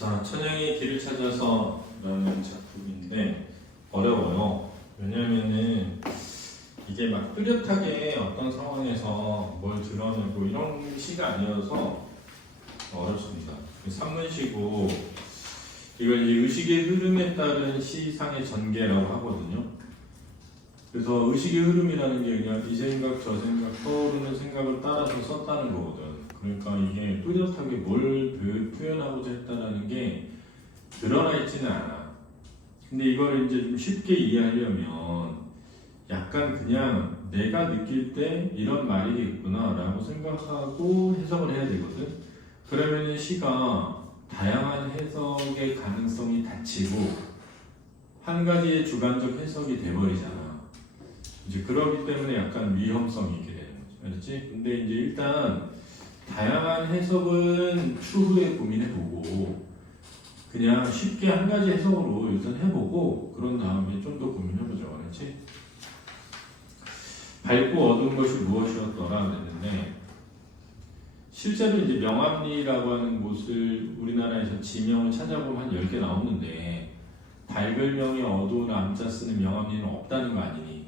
자, 천양의 길을 찾아서 라는 작품인데 어려워요. 왜냐면은 이게 막 뚜렷하게 어떤 상황에서 뭘 드러내고 이런 시가 아니어서 어렵습니다. 산문시고 이걸 이제 의식의 흐름에 따른 시상의 전개라고 하거든요. 그래서 의식의 흐름이라는 게 그냥 이 생각 저 생각 떠오르는 생각을 따라서 썼다는 거거든. 그러니까 이게 뚜렷하게 뭘 표현하고자 했다라는 게 드러나 있지는 않아. 근데 이걸 이제 좀 쉽게 이해하려면 약간 그냥 내가 느낄 때 이런 말이겠구나 라고 생각하고 해석을 해야 되거든. 그러면은 시가 다양한 해석의 가능성이 닫히고 한 가지의 주관적 해석이 돼버리잖아. 이제 그러기 때문에 약간 위험성이 있게 되는 거죠. 알았지? 근데 이제 일단 다양한 해석은 추후에 고민해보고 그냥 쉽게 한 가지 해석으로 우선 해보고 그런 다음에 좀 더 고민해보자고 알았지? 밝고 어두운 것이 무엇이었더라 그랬는데 실제로 이제 명암리라고 하는 곳을 우리나라에서 지명을 찾아보면 한 10개 나오는데 밝을 명에 어두운 암자 쓰는 명암리는 없다는 거 아니니?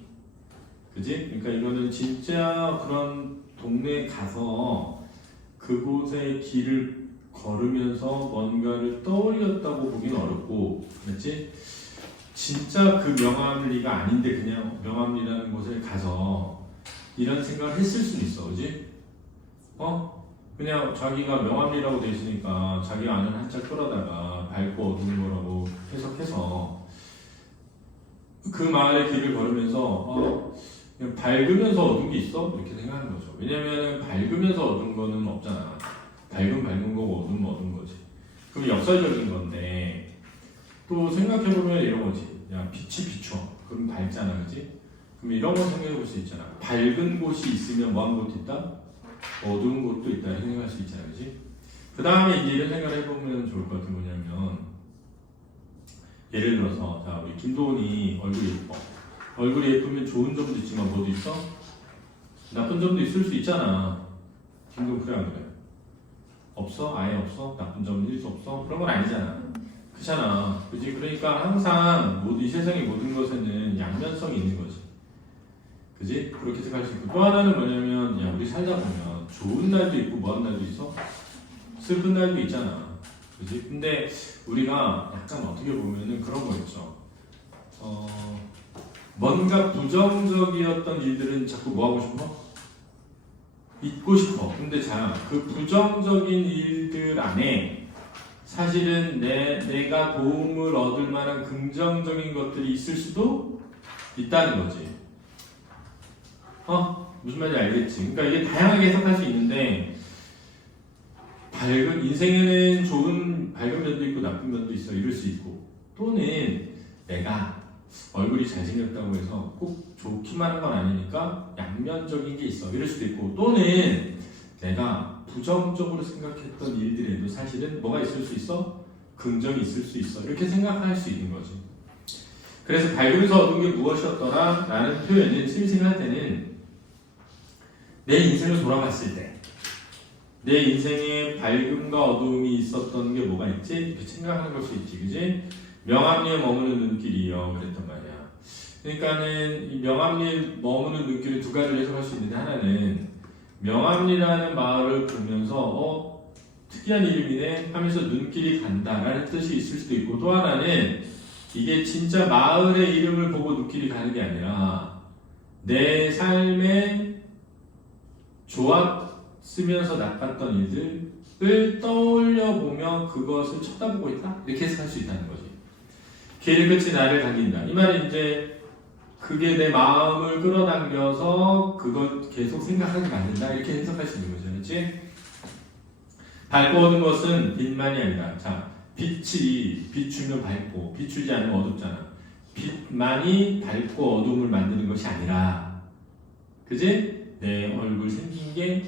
그지? 그러니까 이거는 진짜 그런 동네에 가서 그곳의 길을 걸으면서 뭔가를 떠올렸다고 보기는 어렵고, 그렇지? 진짜 그 명암리가 아닌데 그냥 명암리라는 곳에 가서 이런 생각을 했을 수는 있어, 그지? 그냥 자기가 명암리라고 돼 있으니까 자기 아는 한자 끌어다가 밝고 어두운 거라고 해석해서 그 마을의 길을 걸으면서 그냥 밝으면서 어두운 게 있어? 이렇게 생각하는 거죠. 왜냐면 밝으면서 어두운 거는 없잖아. 밝은 거고 어두운 거지. 그럼 역설적인 건데 또 생각해보면 이런 거지. 야, 빛이 비춰. 그럼 밝잖아, 그지? 그럼 이런 거 생각해볼 수 있잖아. 밝은 곳이 있으면 뭐한 곳도 있다? 어두운 곳도 있다. 이렇게 생각할 수 있잖아, 그지? 그 다음에 이제 이런 생각을 해보면 좋을 것 같은 뭐냐면 예를 들어서 자, 우리 김도훈이 얼굴이 예뻐. 얼굴이 예쁘면 좋은 점도 있지만 뭐도 있어? 나쁜 점도 있을 수 있잖아. 김도훈 그래 안 그래? 없어? 아예 없어? 나쁜 점은 일도 없어? 그런 건 아니잖아. 그렇잖아. 그지? 그러니까 항상 이 세상의 모든 것에는 양면성이 있는 거지. 그지? 그렇게 생각할 수 있고 또 하나는 뭐냐면 야, 우리 살다 보면 좋은 날도 있고 뭐한 날도 있어? 슬픈 날도 있잖아. 그지? 근데 우리가 약간 어떻게 보면은 그런 거 있죠. 뭔가 부정적이었던 일들은 자꾸 뭐 하고 싶어? 잊고 싶어. 근데 자, 그 부정적인 일들 안에 사실은 내가 도움을 얻을 만한 긍정적인 것들이 있을 수도 있다는 거지. 무슨 말인지 알겠지? 그러니까 이게 다양하게 해석할 수 있는데 인생에는 좋은 밝은 면도 있고 나쁜 면도 있어. 이럴 수 있고 또는 내가 얼굴이 잘생겼다고 해서 꼭 좋기만 한 건 아니니까 양면적인 게 있어. 이럴 수도 있고 또는 내가 부정적으로 생각했던 일들에도 사실은 뭐가 있을 수 있어? 긍정이 있을 수 있어. 이렇게 생각할 수 있는 거지. 그래서 밝으면서 어두운 게 무엇이었더라? 라는 표현은 생각할 때는 내 인생을 돌아봤을 때 내 인생에 밝음과 어두움이 있었던 게 뭐가 있지? 이렇게 생각하는 걸 수 있지. 그지? 명암리에 머무는 눈길이요. 그랬단 말이야. 그러니까는 이 명암리에 머무는 눈길을 두 가지로 해석할 수 있는데 하나는 명암리라는 마을을 보면서 특이한 이름이네 하면서 눈길이 간다라는 뜻이 있을 수도 있고 또 하나는 이게 진짜 마을의 이름을 보고 눈길이 가는 게 아니라 내 삶에 좋았으면서 나빴던 일들을 떠올려 보며 그것을 쳐다보고 있다? 이렇게 해석할 수 있다는 거지. 길 끝이 나를 당긴다. 이 말은 이제 그게 내 마음을 끌어당겨서 그걸 계속 생각하게 만든다. 이렇게 해석할 수 있는 거죠. 그렇지? 밝고 어두운 것은 빛만이 아니라 자, 빛이 비추면 밝고 비추지 않으면 어둡잖아. 빛만이 밝고 어두움을 만드는 것이 아니라 그지? 내 얼굴 생긴 게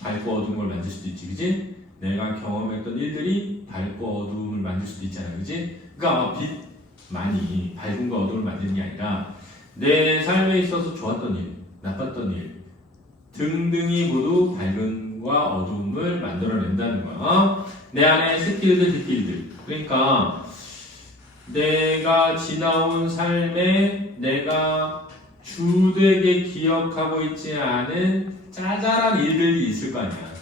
밝고 어두운 걸 만들 수도 있지. 그지? 내가 경험했던 일들이 밝고 어두움을 만들 수도 있잖아. 그지? 그러니까 빛만이 밝음과 어두움을 만드는 게 아니라 내 삶에 있어서 좋았던 일, 나빴던 일 등등이 모두 밝음과 어두움을 만들어낸다는 거야. 내 안에 새길들, 뒷길들 그러니까 내가 지나온 삶에 내가 주되게 기억하고 있지 않은 짜잘한 일들이 있을 거 아니야.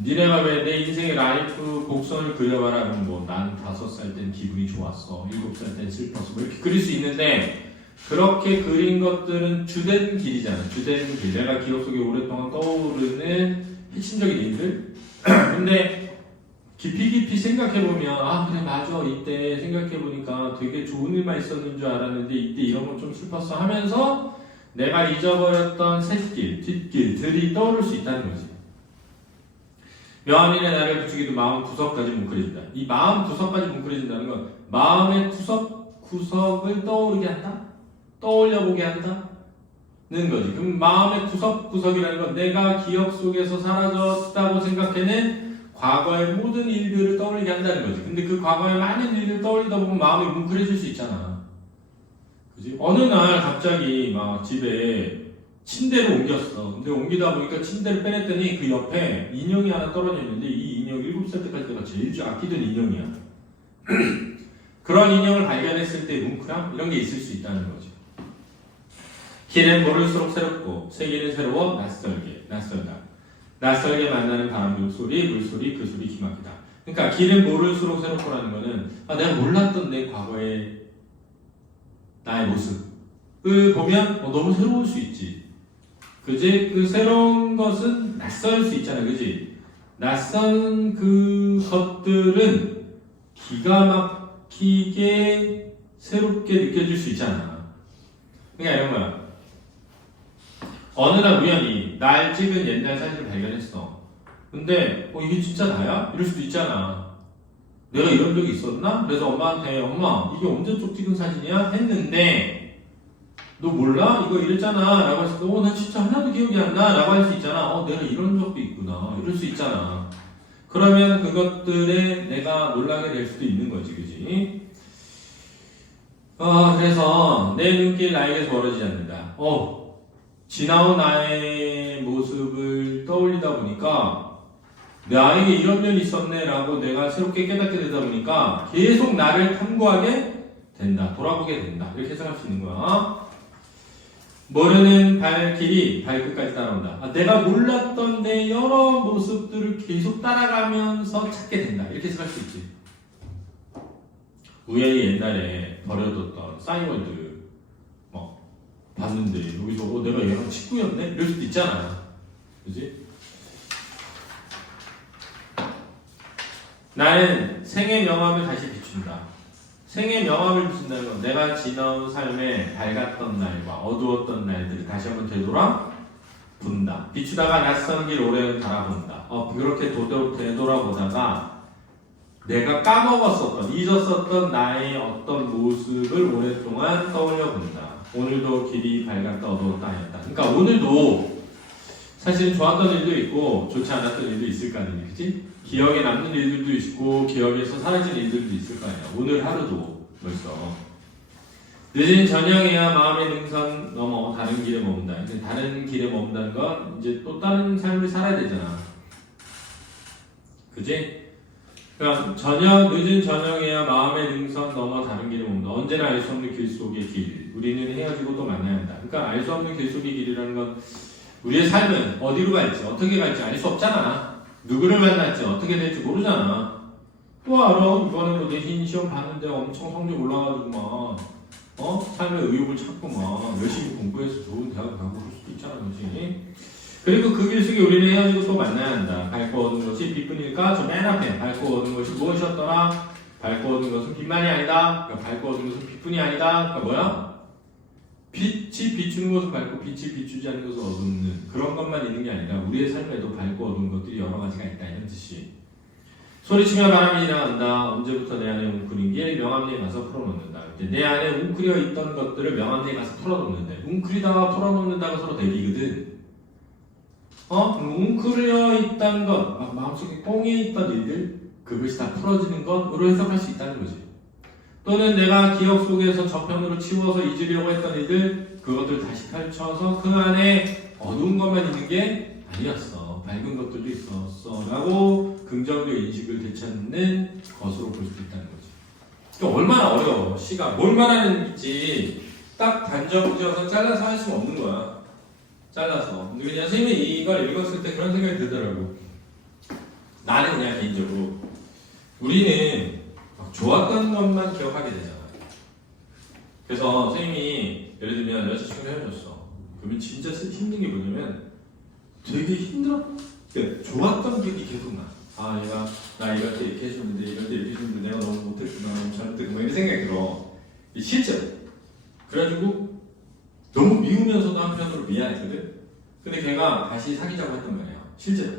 니네가 왜 내 인생의 라이프 곡선을 그려봐라 그러면 뭐난 5살 땐 기분이 좋았어, 7살 땐 슬펐어, 뭐 이렇게 그릴 수 있는데 그렇게 그린 것들은 주된 길이잖아. 주된 길. 내가 기억 속에 오랫동안 떠오르는 핵심적인 일들. 근데 깊이 생각해보면 아 그래 맞아 이때 생각해보니까 되게 좋은 일만 있었는 줄 알았는데 이때 이런 거 좀 슬펐어 하면서 내가 잊어버렸던 샛길, 뒷길들이 떠오를 수 있다는 거지. 명함인의 나를 부추기도 마음 구석까지 뭉클해진다. 이 마음 구석까지 뭉클해진다는 건 마음의 구석을 떠오르게 한다? 떠올려보게 한다는 거지. 그럼 마음의 구석이라는 건 내가 기억 속에서 사라졌다고 생각해낸 과거의 모든 일들을 떠올리게 한다는 거지. 근데 그 과거의 많은 일들을 떠올리다 보면 마음이 뭉클해질 수 있잖아. 그지? 어느 날 갑자기 막 집에 침대를 옮겼어. 근데 옮기다 보니까 침대를 빼냈더니 그 옆에 인형이 하나 떨어져 있는데 이 인형 7살 때까지 내가 제일 아끼던 인형이야. 그런 인형을 발견했을 때 뭉클함? 이런 게 있을 수 있다는 거지. 길은 모를수록 새롭고 세계는 새로워 낯설게 만나는 바람 소리, 물소리, 그 소리 기막히다. 그러니까 길은 모를수록 새롭고라는 거는 내가 몰랐던 내 과거의 나의 모습을 보면 너무 새로울 수 있지. 그지? 그 새로운 것은 낯설 수 있잖아. 그지? 낯선 그 것들은 기가 막히게 새롭게 느껴질 수 있잖아. 그러니까 이런 거야. 어느 날 우연히 날 찍은 옛날 사진을 발견했어. 근데 이게 진짜 나야? 이럴 수도 있잖아. 내가 이런 적이 있었나? 그래서 엄마한테 엄마 이게 언제적 찍은 사진이야? 했는데 너 몰라? 이거 이랬잖아 라고 했을 때 나 진짜 하나도 기억이 안 나 라고 할 수 있잖아. 내가 이런 적도 있구나 이럴 수 있잖아. 그러면 그것들에 내가 놀라게 될 수도 있는 거지. 그지? 그래서 내 눈길 나에게서 멀어지지 않는다. 지나온 나의 모습을 떠올리다 보니까 나에게 이런 면이 있었네 라고 내가 새롭게 깨닫게 되다 보니까 계속 나를 탐구하게 된다. 돌아보게 된다. 이렇게 해석할 수 있는 거야. 모르는 발길이 발끝까지 따라온다. 내가 몰랐던 내 여러 모습들을 계속 따라가면서 찾게 된다. 이렇게 해석할 수 있지. 우연히 옛날에 버려뒀던 싸이월드 봤는데 여기서 내가 얘랑 친구였네? 이럴 수도 있잖아. 그지? 나는 생의 명암을 다시 비춘다. 생의 명암을 비춘다는 건 내가 지나온 삶에 밝았던 날과 어두웠던 날들을 다시 한번 되돌아 본다. 비추다가 낯선 길 오래 바라본다. 그렇게 되돌아보다가 내가 까먹었었던, 잊었었던 나의 어떤 모습을 오랫동안 떠올려 본다. 오늘도 길이 밝았다 어두웠다 하였다. 그러니까 오늘도 사실 좋았던 일도 있고 좋지 않았던 일도 있을 거 아니야. 그치? 기억에 남는 일들도 있고 기억에서 사라진 일들도 있을 거 아니야. 오늘 하루도 벌써 늦은 저녁에야 마음의 능선 넘어 다른 길에 머문다. 근데 다른 길에 머문다는 건 이제 또 다른 삶을 살아야 되잖아. 그치? 그러니까 늦은 저녁에야 마음의 능선 넘어 다른 길에 머문다. 언제나 알 수 없는 길 속의 길. 우리는 헤어지고 또 만나야 한다. 그러니까 알 수 없는 길 속의 길이라는 건 우리의 삶은 어디로 갈지 어떻게 갈지 알 수 없잖아. 누구를 만날지 어떻게 될지 모르잖아. 또 알아. 이번에 내신 시험 봤는데 엄청 성적 올라가지고 삶의 의욕을 찾고 열심히 공부해서 좋은 대학 가고 그럴 수도 있잖아. 그렇지? 그리고 그 길 속에 우리는 헤어지고 또 만나야 한다. 밟고 얻은 것이 빛뿐일까? 저 맨 앞에 밟고 얻은 것이 무엇이었더라? 밟고 얻은 것은 빛만이 아니다. 그러니까 밟고 얻은 것은 빛뿐이 아니다. 그러니까 뭐야? 빛이 비추는 것을 밟고 빛이 비추지 않는 것을 얻는 그런 것만 있는 게 아니라 우리의 삶에도 밟고 얻은 것들이 여러 가지가 있다. 이런 뜻이. 소리치며 바람이 지나간다. 언제부터 내 안에 웅크린 길 명암리에 가서 풀어놓는다. 내 안에 웅크려 있던 것들을 명암리에 가서 풀어놓는데 웅크리다가 풀어놓는다가 서로 대비거든. 웅크려 있던 것, 마음속에 꽁에 있던 일들, 그것이 다 풀어지는 것으로 해석할 수 있다는 거지. 또는 내가 기억 속에서 저편으로 치워서 잊으려고 했던 일들, 그것들 다시 펼쳐서 그 안에 어두운 것만 있는 게 아니었어. 밝은 것들도 있었어 라고 긍정적 인식을 되찾는 것으로 볼 수 있다는 거지. 그러니까 얼마나 어려워. 시가 뭘 말하는지 딱 단정 지어서 잘라서 할 수 없는 거야. 잘라서. 근데 그냥 선생님이 이걸 읽었을 때 그런 생각이 들더라고. 나는 그냥 개인적으로 우리는 막 좋았던 것만 기억하게 되잖아. 그래서 선생님이 예를 들면 여자친구를 헤어졌어. 그러면 진짜 힘든 게 뭐냐면 되게 힘들어. 그러니까 좋았던 기억이 계속 나. 아, 얘가 나 이럴 때 이렇게 해줬는데 이럴 때 이렇게 해줬는데 내가 너무 못했구나, 너무 잘못했구나 뭐 이런 생각이 들어. 실제로. 그래가지고 너무 미우면서도 한편으로 미안했거든. 근데 걔가 다시 사귀자고 했단 말이야. 실제로.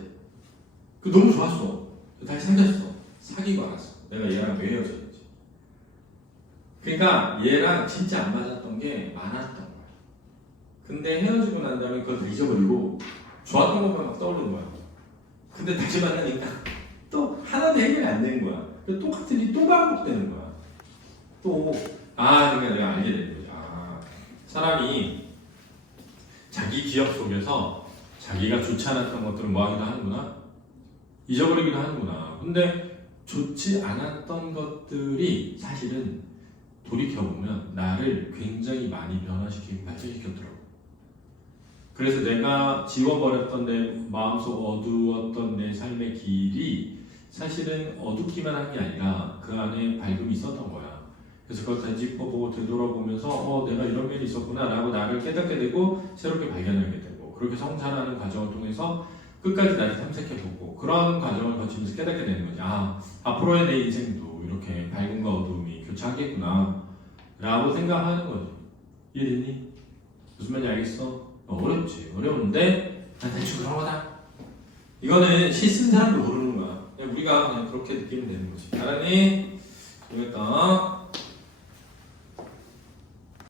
그 너무 좋았어. 다시 사귀었어. 사귀고 알았어. 내가 얘랑 왜 헤어졌는지. 그러니까 얘랑 진짜 안 맞았던 게 많았던 거야. 근데 헤어지고 난 다음에 그걸 다 잊어버리고 좋았던 것만 막 떠오르는 거야. 근데 다시 만나니까 또 하나도 해결이 안 되는 거야. 똑같은 일이 또 반복되는 거야. 또 그러니까 내가 알게 되는 거지. 사람이 자기 기억 속에서 자기가 좋지 않았던 것들을 뭐 하기도 하는구나. 잊어버리기도 하는구나. 근데 좋지 않았던 것들이 사실은 돌이켜보면 나를 굉장히 많이 변화시키고 발전시켰더라고. 그래서 내가 지워버렸던 내 마음속 어두웠던 내 삶의 길이 사실은 어둡기만 한 게 아니라 그 안에 밝음이 있었던 거야. 그래서 그걸 되짚어보고 되돌아보면서 내가 이런 면이 있었구나 라고 나를 깨닫게 되고 새롭게 발견하게 되고 그렇게 성찰하는 과정을 통해서 끝까지 나를 탐색해보고 그런 과정을 거치면서 깨닫게 되는 거지. 앞으로의 내 인생도 이렇게 밝음과 어두움이 교차하겠구나 라고 생각하는 거지. 이해됐니? 무슨 말인지 알겠어? 어렵지. 어려운데 난 대충 그런 거다. 이거는 시 쓴 사람도 모르는 거야. 우리가 그냥 그렇게 느끼면 되는 거지. 알았니? 모르겠다.